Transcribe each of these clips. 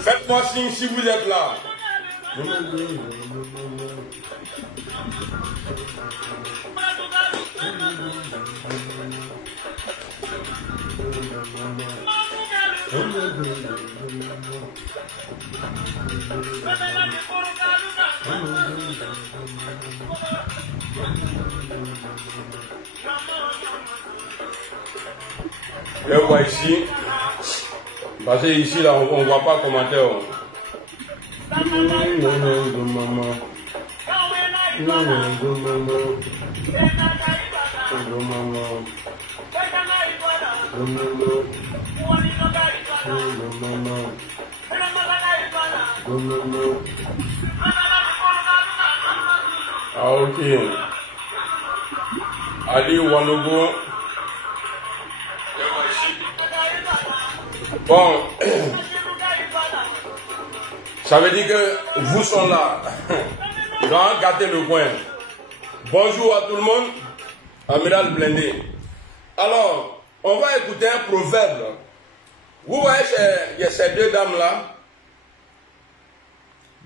Faites-moi signe si vous êtes là. Je vois ici, parce que ici là on ne voit pas commentaire. Ah ok. Ali Wanogo. Bon, ça veut dire que vous sont là. Ils ont gâté le coin. Bonjour à tout le monde. Amiral Blindé. Alors, on va écouter un proverbe. Vous voyez, il y a ces deux dames-là.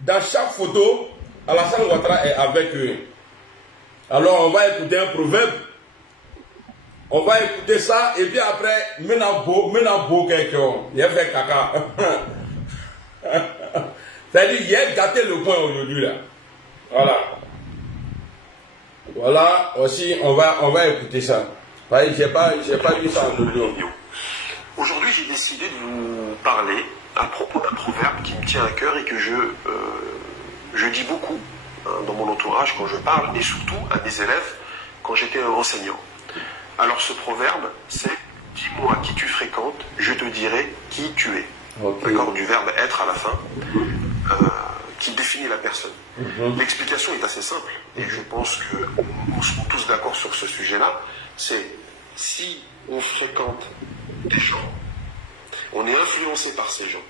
Dans chaque photo, Alassane Ouattara est avec eux. Alors, on va écouter un proverbe. On va écouter ça et puis après, Menabo quelqu'un. Il a fait caca. C'est-à-dire, il a gâté le coin aujourd'hui là. Voilà. Voilà, aussi, on va écouter ça. J'ai pas vu ça en audio. Aujourd'hui, j'ai décidé de vous parler à propos d'un proverbe qui me tient à cœur et que je dis beaucoup dans mon entourage quand je parle et surtout à mes élèves quand j'étais enseignant. Alors ce proverbe, c'est « Dis-moi qui tu fréquentes, je te dirai qui tu es ». Okay. D'accord, du verbe « être » à la fin, qui définit la personne. L'explication est assez simple, et je pense que nous serons tous d'accord sur ce sujet-là, c'est si on fréquente des gens, on est influencé par ces gens,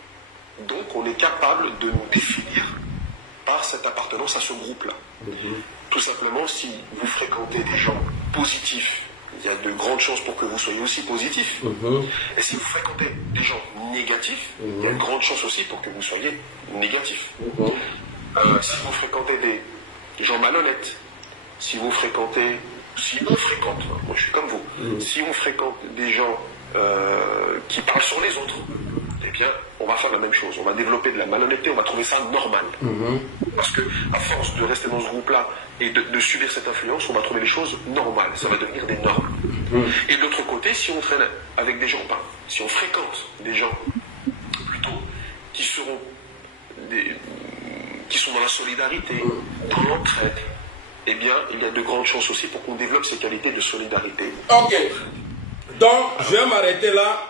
donc on est capable de nous définir par cette appartenance à ce groupe-là. Tout simplement, si vous fréquentez des gens positifs, il y a de grandes chances pour que vous soyez aussi positif. Et si vous fréquentez des gens négatifs, il y a de grandes chances aussi pour que vous soyez négatif. Si vous fréquentez des gens malhonnêtes, si on fréquente, moi je suis comme vous, si on fréquente des gens qui parlent sur les autres, eh bien, on va faire la même chose. On va développer de la malhonnêteté, on va trouver ça normal. Parce que, à force de rester dans ce groupe-là et de subir cette influence, on va trouver les choses normales. Ça va devenir des normes. Et de l'autre côté, si on traîne avec des gens, si on fréquente des gens, plutôt, qui sont dans la solidarité, dans l'entraide, eh bien, il y a de grandes chances aussi pour qu'on développe ces qualités de solidarité. Ok. Donc, je vais m'arrêter là.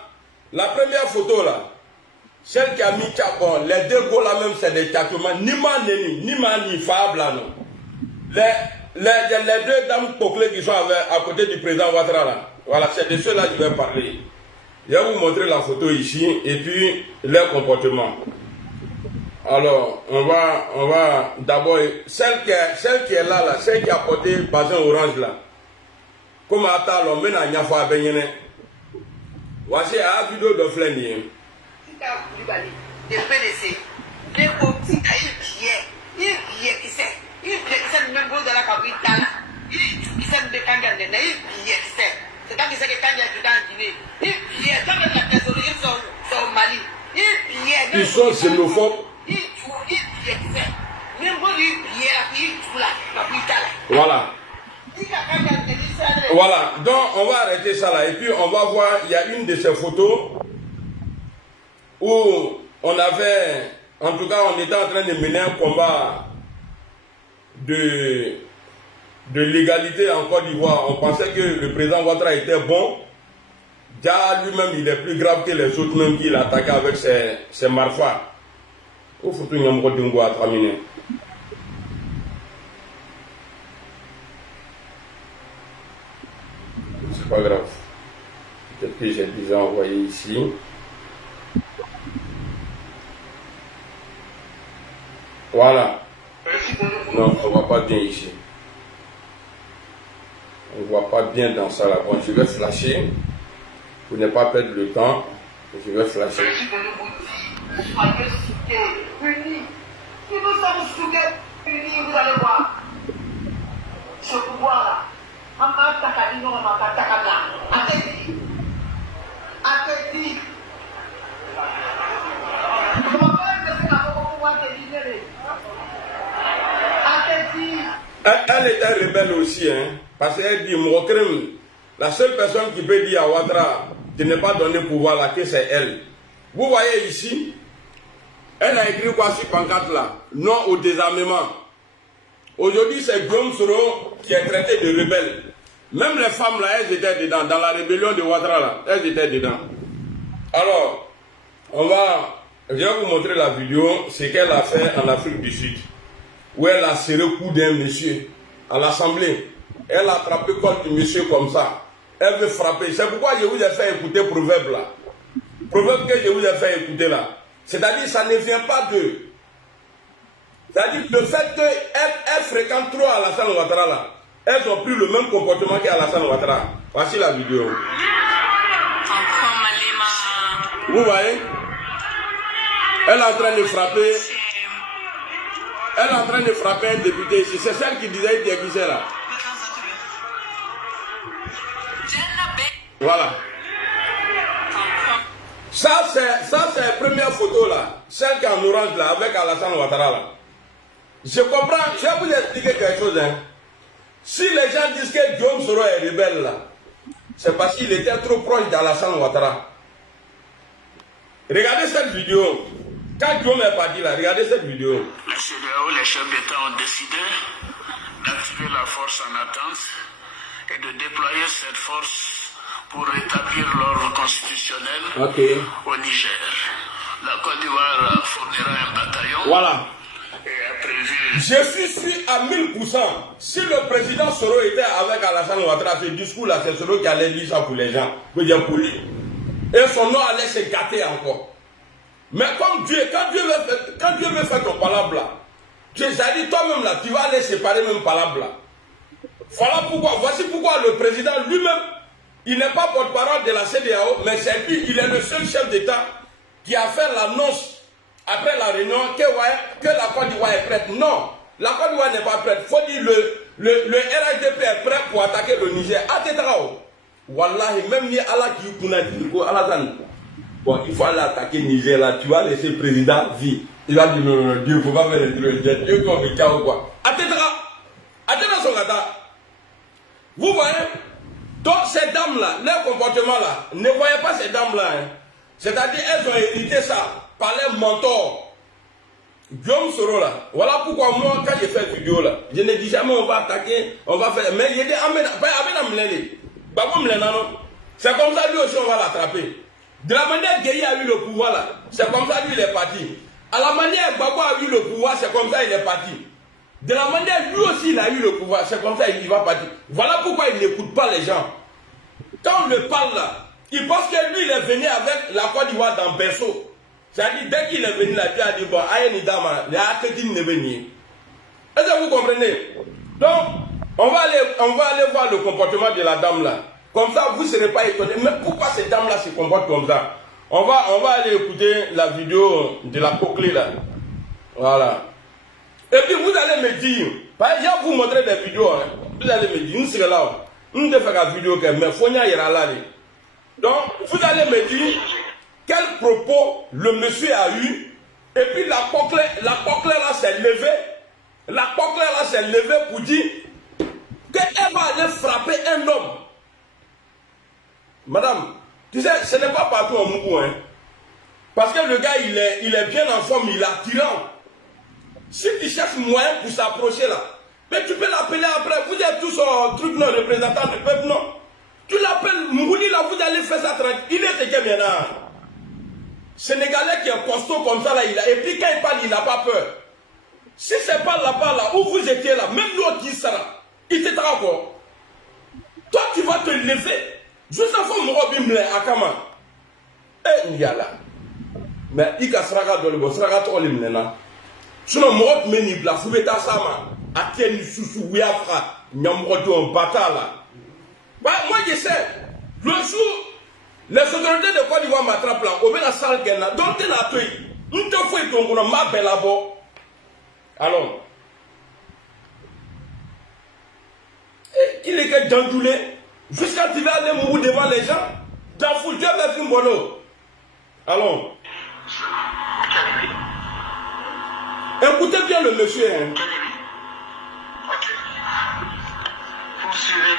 La première photo là, celle qui a mis Tchapon, les deux gars là même, c'est des tchapements. Ni Maneni, ni Mani, Fab là non. Les deux dames poclées qui sont à côté du président Ouattara là. Voilà, c'est de ceux-là que je vais parler. Je vais vous montrer la photo ici et puis leur comportement. Alors, on va d'abord, celle qui est là, celle qui a porté bazin orange là. Comme à Talon, mais n'a rien fait à Benyene. Voici la vidéo de Flenny. Ils sont xénophobes. Voilà. Voilà, donc on va arrêter ça là et puis on va voir, il y a une de ces photos où on avait, en tout cas on était en train de mener un combat de l'égalité en Côte d'Ivoire. On pensait que le président Ouattara était bon. Déjà lui-même il est plus grave que les autres même qu'il attaquait avec ses marfas. Au photo il y a un peu à terminer. C'est pas grave. Peut-être que j'ai déjà envoyé ici. Voilà. Non, on ne voit pas bien ici. On ne voit pas bien dans ça là. Bon, je vais flasher. Pour ne pas perdre le temps, je vais flasher. Soyez soudés, unis. Si nous sommes soudés, unis, vous allez voir. Ce pouvoir-là. Elle était rebelle aussi, hein, parce qu'elle dit, la seule personne qui peut dire à Ouattara de ne pas donner pouvoir là, que c'est elle. Vous voyez ici, elle a écrit quoi sur pancarte là? Non au désarmement. Aujourd'hui, c'est Guillaume Soro qui est traité de rebelle. Même les femmes là, elles étaient dedans. Dans la rébellion de Ouattara là, elles étaient dedans. Alors, je vais vous montrer la vidéo, ce qu'elle a fait en Afrique du Sud. Où elle a serré le cou d'un monsieur à l'Assemblée. Elle a attrapé le col du monsieur comme ça. Elle veut frapper. C'est pourquoi je vous ai fait écouter le proverbe là. Le proverbe que je vous ai fait écouter là. C'est-à-dire ça ne vient pas d'eux. C'est-à-dire le fait qu'elles fréquentent trop Alassane Ouattara là, elles ont pris le même comportement qu'Alassane Ouattara. Voici la vidéo. Vous voyez? Elle est en train de frapper. Elle est en train de frapper un député ici. C'est celle qui disait qui est là. Voilà. Ça c'est la première photo là. Celle qui est en orange là, avec Alassane Ouattara là. Je comprends, je vais vous expliquer quelque chose. Hein. Si les gens disent que Guillaume Soro est rebelle là, c'est parce qu'il était trop proche d'Alassane Ouattara. Regardez cette vidéo. Quand Guillaume est parti là, regardez cette vidéo. La CEDEAO, les chefs d'État ont décidé d'activer la force en attente et de déployer cette force pour rétablir l'ordre constitutionnel au Niger. La Côte d'Ivoire fournira un bataillon. Voilà. Et a prévu... Je suis sûr à 1000%. Si le président Soro était avec Alassane Ouattara, ce discours-là, c'est Soro qui allait dire ça pour les gens, pour dire pour lui. Et son nom allait se gâter encore. Mais comme Dieu, quand Dieu veut faire ton palabre là, tu as dit toi-même là, tu vas aller séparer même palabre là. Voilà pourquoi, voici pourquoi le président lui-même, il n'est pas porte-parole de la CEDEAO, mais c'est lui, il est le seul chef d'État qui a fait l'annonce après la réunion que la Côte d'Ivoire est prête. Non, la Côte d'Ivoire n'est pas prête. Il faut dire le RHDP est prêt pour attaquer le Niger. Atetrao. Wallahi, même ni Allah qui kuna diko Alassane. Bon, il faut aller attaquer Niger là, tu vas laisser le président vivre. Il va dire non, Dieu, il ne faut pas faire le Dieu comme il ou quoi. Attends son gata. Vous voyez, donc ces dames-là, leur comportement-là, ne voyez pas ces dames-là. Hein. C'est-à-dire, elles ont hérité ça par les mentors. Guillaume Soro là, voilà pourquoi moi, quand j'ai fait cette vidéo là, je ne dis jamais on va attaquer, on va faire. Mais il y a des c'est comme ça lui aussi on va l'attraper. De la manière Gueye a eu le pouvoir là, c'est comme ça lui il est parti. À la manière Gbagbo a eu le pouvoir, c'est comme ça il est parti. De la manière lui aussi il a eu le pouvoir, c'est comme ça il va partir. Voilà pourquoi il n'écoute pas les gens. Quand on le parle là, il pense que lui il est venu avec la Côte d'Ivoire dans berceau. C'est-à-dire, dès qu'il est venu là, Dieu a dit, bon, Ayenidama, il y a Akedine n'est venu. Est-ce que vous comprenez? Donc, on va aller voir le comportement de la dame là. Comme ça, vous ne serez pas étonnés. Mais pourquoi cette dame là se comporte comme ça? On va aller écouter la vidéo de la coclée là. Voilà. Et puis, vous allez me dire, par exemple, vous montrer des vidéos, hein, vous allez me dire, nous serons là, nous devons faire la vidéo, mais il faut y aller là. Donc, vous allez me dire, quel propos le monsieur a eu, et puis la coclée là s'est levée, pour dire qu'elle va aller frapper un homme. Madame, tu sais, ce n'est pas partout en Mougou, hein. Parce que le gars, il est bien en forme, il est attirant. Si tu cherches moyen pour s'approcher là, mais tu peux l'appeler après, vous êtes tous en truc non, représentant du peuple, non. Tu l'appelles Mougouni là, vous allez faire ça tranquille. Il est de quel là? Sénégalais qui est costaud comme ça là, et puis quand il parle, il n'a pas peur. Si c'est pas là-bas là, où vous étiez là, même l'autre qui sera, il te trahit encore. Toi tu vas te lever, juste avant mon robin à Kama. Eh, il y a là. Mais il y a Sraga dans le bon, Sraga trop les mnena. Sinon, moi, je me dis, la foubeta sama, à quel sous ouiafra, nyamrodo en bata là. Bah, moi je sais, le jour. Les autorités de Côte d'Ivoire m'attrapent là, au la salle qu'elle a, donc elle a tué. Nous te fouillons ton gouvernement, ma belle là-bas. Alors, il est que d'endoulé, jusqu'à tu vas aller mourir devant les gens, dans le foule, Dieu va faire un bono. Alors, écoutez bien le monsieur. Hein. Ok. Vous suivez.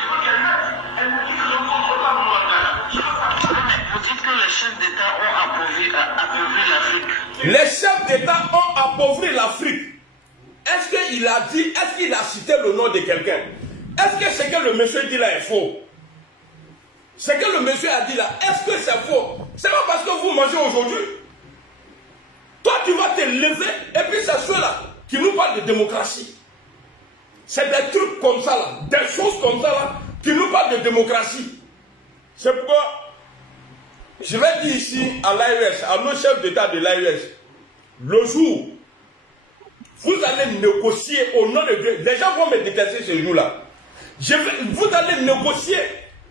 Vous dites que les chefs d'État ont appauvri l'Afrique. Les chefs d'État ont appauvri l'Afrique. Est-ce qu'il a dit, est-ce qu'il a cité le nom de quelqu'un? Est-ce que ce que le monsieur dit là est faux? Ce que le monsieur a dit là, est-ce que c'est faux? C'est pas parce que vous mangez aujourd'hui. Toi, tu vas te lever et puis c'est ceux-là qui nous parlent de démocratie. C'est des trucs comme ça là, des choses comme ça là, qui nous parlent de démocratie. C'est pourquoi je vais dire ici à l'AES, à nos chefs d'État de l'AES, le jour, vous allez négocier au nom de Dieu. Les gens vont me détester ce jour-là. Vous allez négocier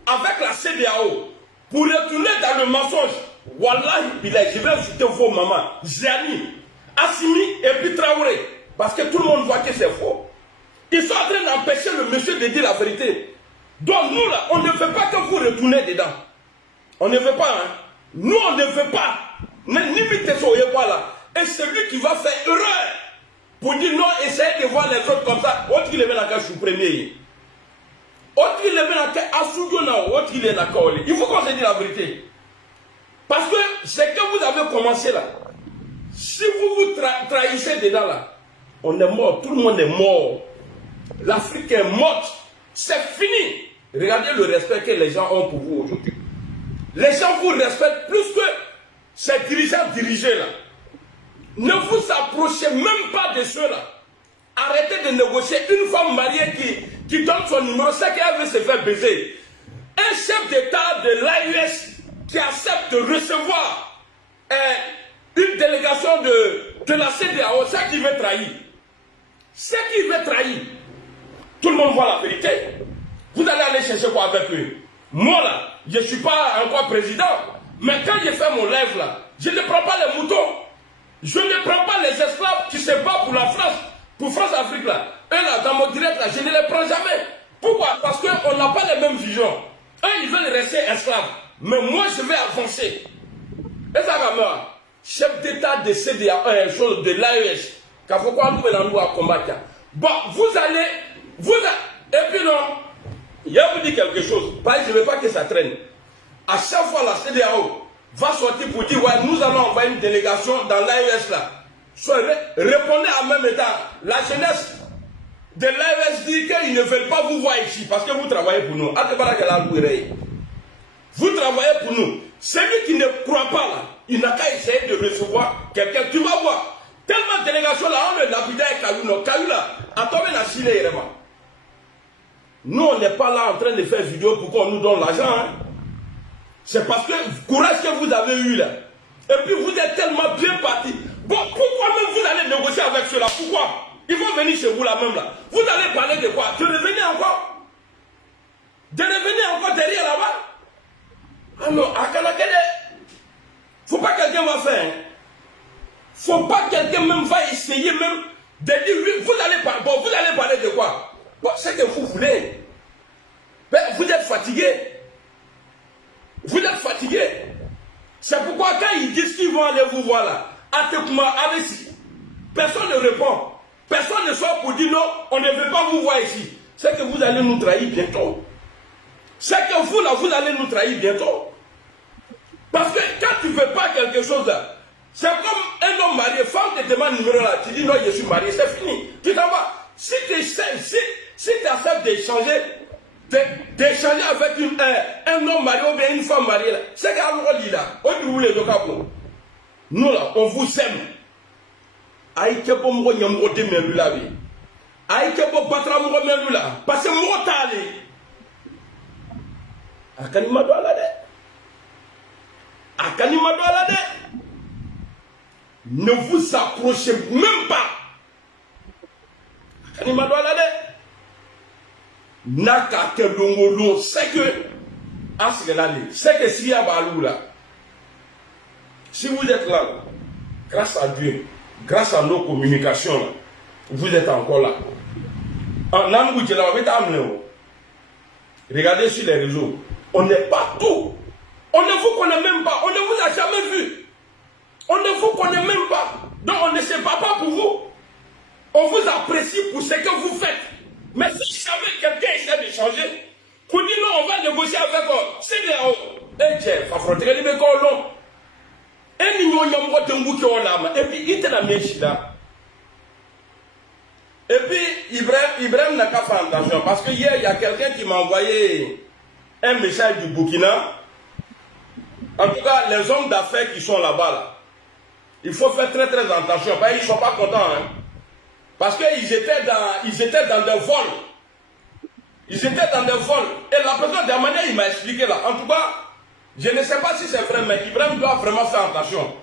avec la CEDEAO pour retourner dans le mensonge. Wallahi, je vais insulter vos mamans, Ziani, Assimi et puis Traoré. Parce que tout le monde voit que c'est faux. Ils sont en train d'empêcher le monsieur de dire la vérité. Donc nous là, on ne veut pas que vous retournez dedans. On ne veut pas, hein. Nous, on ne veut pas. Limite ce là. Et celui qui va faire erreur pour dire non, essayez de voir les autres comme ça. Autre qu'il est là, je suis premier. Autre qu'il est là, autre qu'il est là, il faut qu'on se dise la vérité. Parce que ce que vous avez commencé là, si vous vous trahissez dedans là, on est mort, tout le monde est mort. L'Afrique est morte. C'est fini. Regardez le respect que les gens ont pour vous aujourd'hui. Les gens vous respectent plus que ces dirigeants dirigés là. Ne vous approchez même pas de ceux-là. Arrêtez de négocier. Une femme mariée qui donne son numéro, c'est qu'elle veut se faire baiser. Un chef d'État de l'AES qui accepte de recevoir une délégation de la CEDEAO, c'est qui veut trahir. C'est qui veut trahir. Tout le monde voit la vérité. Vous allez aller chercher quoi avec eux? Moi là, je ne suis pas encore président. Mais quand je fais mon live là, je ne prends pas les moutons. Je ne prends pas les esclaves qui se battent pour la France, pour France-Afrique là. Eux là, dans mon direct là, je ne les prends jamais. Pourquoi? Parce qu'on n'a pas les mêmes visions. Eux, ils veulent rester esclaves. Mais moi, je vais avancer. Et ça va me chef d'État de CDA, chose de l'AES, car faut quoi nous à combattre. Bon, et puis non, il y a vous dit quelque chose, je ne veux pas que ça traîne. À chaque fois la CDAO va sortir pour dire ouais, nous allons envoyer une délégation dans l'AES là. Répondez en même temps, la jeunesse de l'AES dit qu'ils ne veulent pas vous voir ici parce que vous travaillez pour nous. Vous travaillez pour nous. Celui qui ne croit pas là, il n'a qu'à essayer de recevoir quelqu'un. Tu vas voir. Tellement de délégations là, on le lapide avec Kalou. Kalou là, attendez la Chine vraiment. Nous, on n'est pas là en train de faire vidéo pour qu'on nous donne l'argent. Hein. C'est parce que le courage que vous avez eu là. Et puis vous êtes tellement bien parti. Bon, pourquoi même vous allez négocier avec ceux-là? Pourquoi? Ils vont venir chez vous là même là. Vous allez parler de quoi? De revenir encore? De revenir encore derrière là-bas? Ah non, à Kanakele, faut pas quelqu'un va faire. Hein. Faut pas quelqu'un même va essayer même de dire oui, vous allez parler. Bon, vous allez parler de quoi? Bon, c'est que vous voulez. Mais vous êtes fatigué. Vous êtes fatigué. C'est pourquoi quand ils disent qu'ils vont aller vous voir là, à Tekouma, avec personne ne répond. Personne ne sort pour dire non, on ne veut pas vous voir ici. C'est que vous allez nous trahir bientôt. C'est que vous là, vous allez nous trahir bientôt. Parce que quand tu ne veux pas quelque chose là, c'est comme un homme marié, femme te demande numéro là, tu dis non, je suis marié, c'est fini. Tu t'en vas. Si tu acceptes d'échanger, avec un homme marié ou bien une femme mariée, c'est qu'à l'eau là, nous là, on vous aime. Aïe, bon, moi, il y a un mot de melu là, oui. Aïe, bon, batra mot melu là. Parce que moi, t'as allé. Akanima doit là, Akanima doit là, ne vous approchez même pas. Akanima doit là, Naka ke longolo, c'est que, c'est que s'il y a balou là, si vous êtes là, grâce à Dieu, grâce à nos communications, là, vous êtes encore là. Regardez sur les réseaux, on n'est pas tout. On ne vous connaît même pas, on ne vous a jamais vu. On ne vous connaît même pas. Donc on ne se bat pas pour vous. On vous apprécie pour ce que vous faites. Mais si jamais quelqu'un essaie de changer, qu'on dit non, on va négocier avec eux. C'est des hauts. Et tiens, il faut affronter les mecs en long. Et nous, et puis, il était la mèche là. Et puis, Ibrahim n'a qu'à faire attention. Parce que hier, il y a quelqu'un qui m'a envoyé un message du Burkina. En tout cas, les hommes d'affaires qui sont là-bas, là, il faut faire très très attention. Parce qu'ils ne sont pas contents. Hein. Parce qu'ils étaient dans des vols. Ils étaient dans des vols. Et la personne de la manière, il m'a expliqué là. En tout cas, je ne sais pas si c'est vrai, mais Ibrahim doit vraiment faire attention.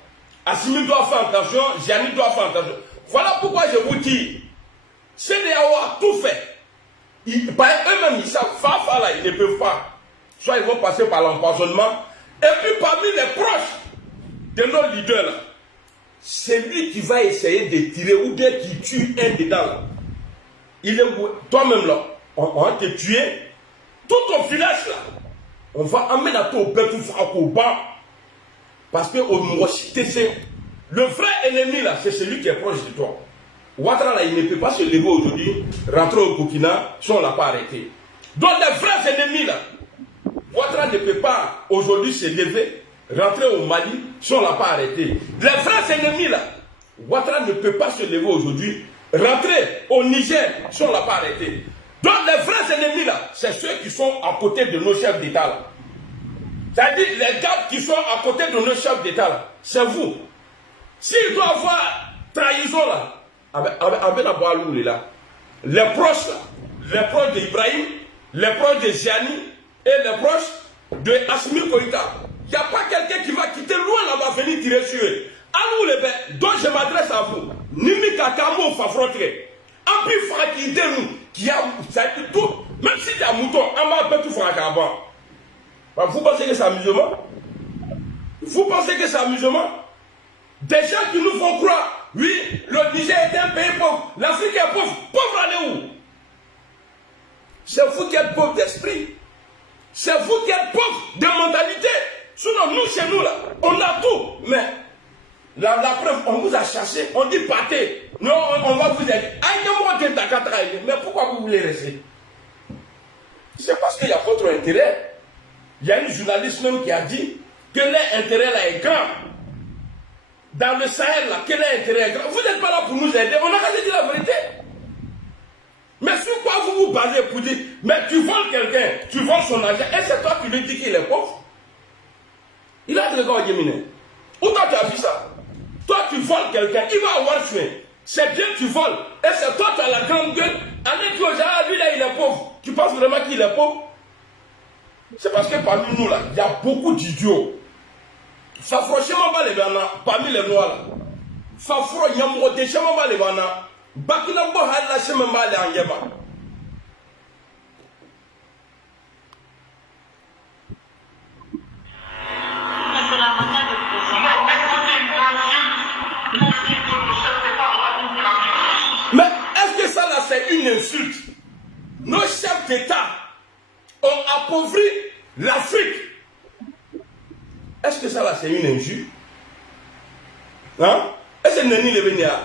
Assimi doit faire attention, Gianni doit faire attention. Voilà pourquoi je vous dis, CDAO a tout fait. Par eux-mêmes, ils savent, là, ils ne peuvent pas. Soit ils vont passer par l'empoisonnement. Et puis parmi les proches de nos leaders, là, c'est lui qui va essayer de tirer ou bien qui tue un dedans. Là. Il est toi-même là, on va te tuer. Tout ton village là, on va amener à toi au peuple au bas. Parce que le vrai ennemi là, c'est celui qui est proche de toi. Ouattara là, il ne peut pas se lever aujourd'hui, rentrer au Burkina, si on ne l'a pas arrêté. Donc les vrais ennemis là, Ouattara ne peut pas aujourd'hui se lever, rentrer au Mali, si on ne l'a pas arrêté. Les vrais ennemis là, Ouattara ne peut pas se lever aujourd'hui, rentrer au Niger, si on ne l'a pas arrêté. Donc les vrais ennemis là, c'est ceux qui sont à côté de nos chefs d'État là. C'est-à-dire les gars qui sont à côté de nos chefs d'État là, c'est vous. S'il doit avoir trahison là, les proches là, les proches d'Ibrahim, les proches de Gianni et les proches de Assimi Goïta, il n'y a pas quelqu'un qui va quitter loin là-bas venir tirer sur eux. À nous les bêtes, donc je m'adresse à vous. Nimi Kakamo Fafrontré. En plus, Fakidenu, qui a tout, même si tu as un mouton, on va tout faire avant. Vous pensez que c'est amusement? Vous pensez que c'est amusement? Des gens qui nous font croire, oui, le Niger est un pays pauvre, l'Afrique est pauvre. Pauvre, allez où? C'est vous qui êtes pauvre d'esprit. C'est vous qui êtes pauvre de mentalité. Sinon, nous, chez nous, là, on a tout. Mais la preuve, on vous a chassé. On dit partez. Non, on va vous aider. Mais pourquoi vous voulez rester? C'est parce qu'il y a votre intérêt. Il y a une journaliste même qui a dit que l'intérêt là est grand. Dans le Sahel, là, quel intérêt est grand? Vous n'êtes pas là pour nous aider. On a qu'à dire la vérité. Mais sur quoi vous vous basez pour dire, mais tu voles quelqu'un, tu voles son argent, et c'est toi qui lui dis qu'il est pauvre? Il a dit quoi, Yéminé? Où toi tu as vu ça? Toi tu voles quelqu'un, il va avoir soin. C'est bien que tu voles. Et c'est toi qui as la grande gueule. Allez, tu as lui là, il est pauvre. Tu penses vraiment qu'il est pauvre? C'est parce que parmi nous là, il y a beaucoup d'idiots. Ça franchement pas les bana, parmi les noirs là. Ça franchement, il y a beaucoup pas les bana. Bakina bo halla se même pas les angema. Mais est-ce que ça là c'est une insulte? Nos chefs d'État ont appauvri l'Afrique. Est-ce que ça là c'est une injure? Hein? Est-ce que Neni le Bénia?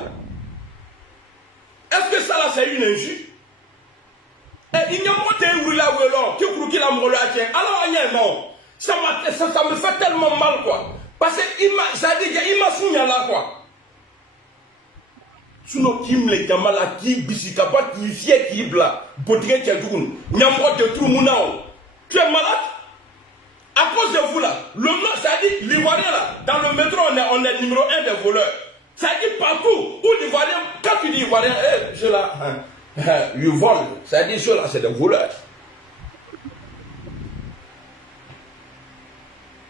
Est-ce que ça là c'est une injure? Et il n'y a pas de là où l'on qui croit qu'il a mon alors non. Ça me fait tellement mal quoi. Parce que ça dit qu'il m'a soumis là quoi. Sinon, qui me les gamala, qui bisikapa, qui fier, qui bla, botige tchadoun, nyamro de tout mon nom. Tu es malade? À cause de vous là, le nom, ça dit l'Ivoirien là, dans le métro, on est numéro 1 des voleurs. Ça dit partout, où l'Ivoirien, quand tu dis Ivoirien, ceux là, ils volent. Ça dit ceux là, c'est des voleurs.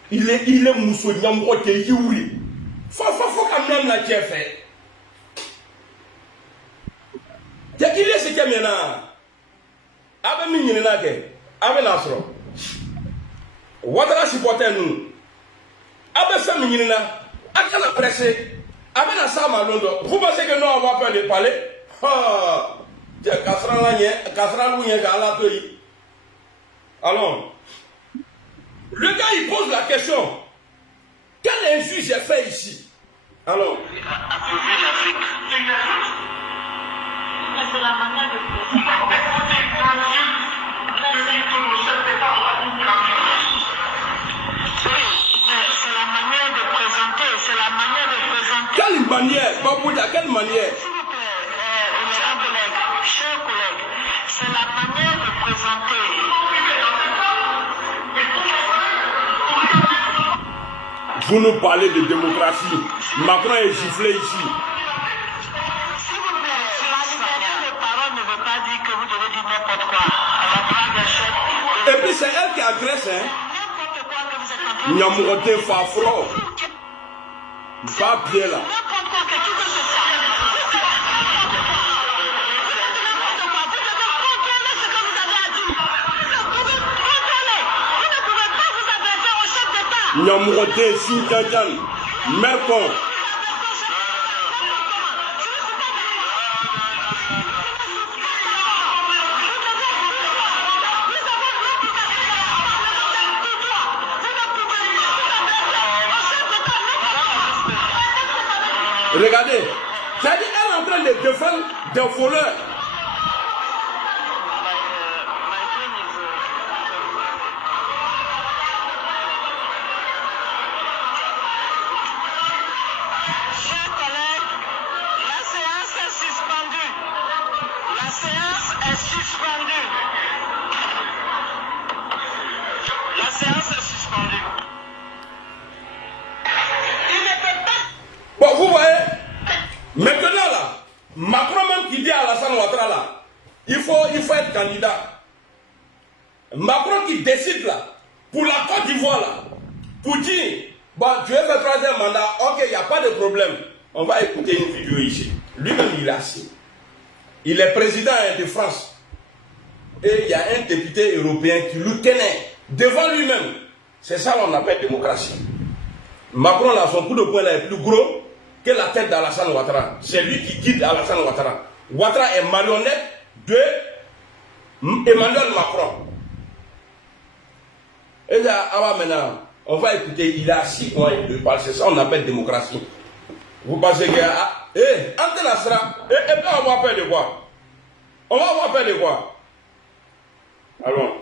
Il est moussou, nyamro de youri. Faut quand même la tienne fait. Il est ce qui est maintenant. Abe minina ke, abe nasro. Ouattara supporter nous. Abe fait minina, akala pressé. Abe na sa malondo. Vous pensez que nous on va peur de parler? Ah, tiens, kasra louye gala toyi. Alors, le gars il pose la question. Quel injuste j'ai fait ici? Alors, c'est la manière de présenter. C'est la manière de présenter. C'est la manière de présenter. Quelle manière? Babouda, quelle manière? S'il vous plaît, honorable collègue, chers collègues, c'est la manière de présenter. Vous nous parlez de démocratie. Macron est giflé ici. Et puis c'est elle qui agresse, hein. Nyamouroté Fafro. Pas bien là. Nyamouroté Sintajan. Mercon. Regardez, c'est-à-dire elle est en train de défendre des voleurs. Chers collègues, la séance est suspendue. La séance est suspendue. La séance est suspendue. Bon, vous voyez, maintenant là, Macron même qui dit à Alassane Ouattara là, il faut être candidat. Macron qui décide là, pour la Côte d'Ivoire là, pour dire, bon, tu veux faire troisième mandat, ok, il n'y a pas de problème. On va écouter une vidéo ici. Lui-même, il est assis. Il est président de France. Et il y a un député européen qui lui tenait devant lui-même. C'est ça qu'on appelle démocratie. Macron, là, son coup de poing là, est plus gros que la tête d'Alassane Ouattara. C'est lui qui guide Alassane Ouattara. Ouattara est marionnette de Emmanuel Macron. Et là, maintenant, On va écouter, il est assis quand il parle, c'est ça on appelle démocratie. Vous pensez que... entre la sera, et puis on va faire de quoi? On va faire de quoi? Allons.